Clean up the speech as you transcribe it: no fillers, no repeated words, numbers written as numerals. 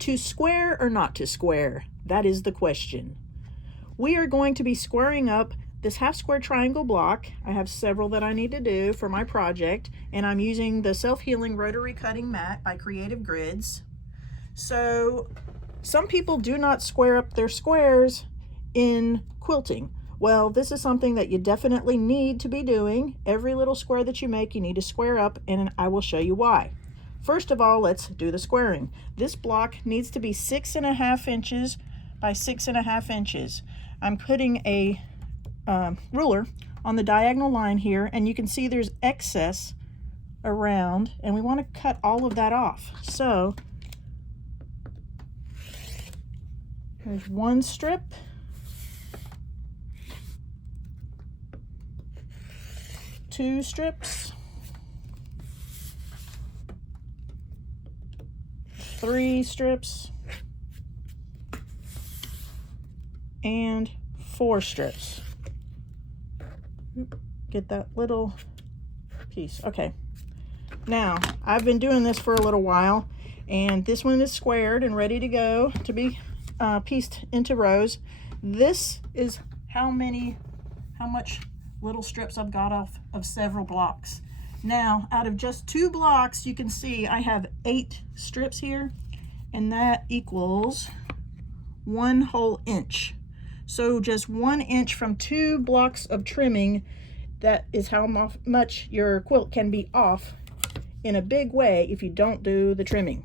To square or not to square? That is the question. We are going to be squaring up this half square triangle block. I have several that I need to do for my project, and I'm using the self-healing rotary cutting mat by Creative Grids. So some people do not square up their squares in quilting. Well, this is something that you definitely need to be doing. Every little square that you make, you need to square up, and I will show you why. First of all, let's do the squaring. This block needs to be 6.5 inches by 6.5 inches. I'm putting a ruler on the diagonal line here, and you can see there's excess around, and we want to cut all of that off. So there's one strip, two strips, three strips, and 4 strips. Get that little piece. Okay, now I've been doing this for a little while, and this one is squared and ready to go to be pieced into rows. This is how much little strips I've got off of several blocks. Now, out of just 2 blocks, you can see I have 8 strips here, and that equals 1 whole inch. So just 1 inch from 2 blocks of trimming, that is how much your quilt can be off in a big way if you don't do the trimming.